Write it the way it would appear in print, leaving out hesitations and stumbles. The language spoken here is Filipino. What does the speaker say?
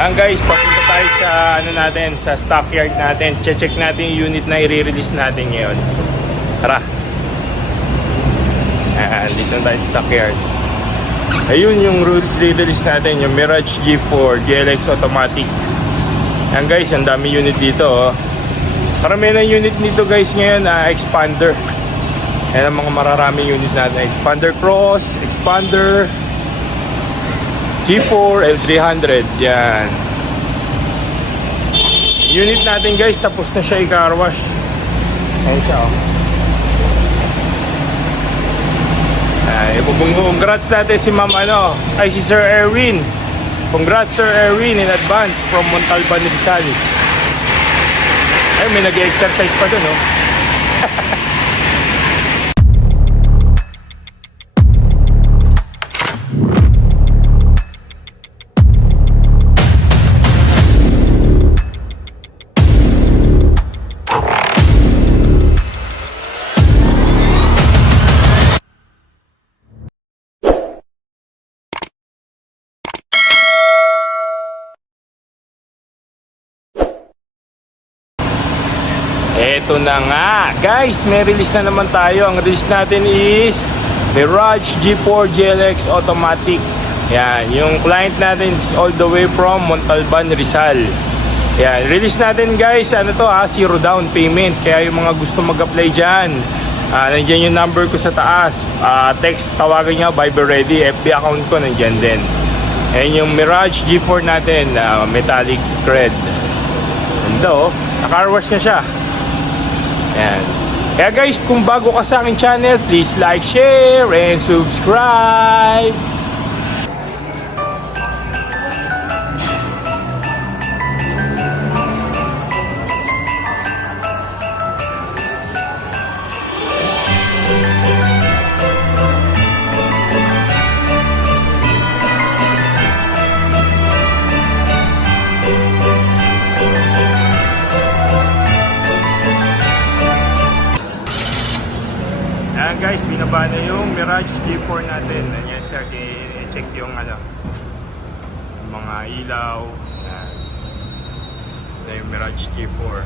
Ayan guys, papunta tayo sa ano natin, sa stockyard natin. Check natin yung unit na i-release natin ngayon. Tara. Ayan, dito tayo sa stockyard. Ayun yung release natin, yung Mirage G4 GLX Automatic. Ayan guys, ang dami unit dito oh. Karamihan ng unit nito guys ngayon expander. Ayan ang mga mararaming unit natin. Expander Cross, Expander G4, L300, yan. Unit natin guys, tapos na siya i-car wash. Ayan siya oh. Congrats natin si Ma'am si Sir Erwin. Congrats Sir Erwin in advance from Montalban, Rizal. Ay, may nag-exercise pa dun oh. Eto na nga guys, may release na naman tayo. Ang release natin is Mirage G4 GLX Automatic. Yan, yung client natin is all the way from Montalban, Rizal. Yan, release natin guys, zero down payment. Kaya yung mga gusto mag-apply dyan, nandiyan yung number ko sa taas. Text, tawagan nyo, Viber ready. FB account ko nandiyan din. Ayan yung Mirage G4 natin, metallic red. Ganda oh, naka-car wash na siya. Ayan. Kaya guys, kung bago ka sa aking channel, please like, share, and subscribe. Guys, binaba na yung Mirage G4 natin. Nandiyan siya, i-check yung mga ilaw. Ito yung Mirage G4.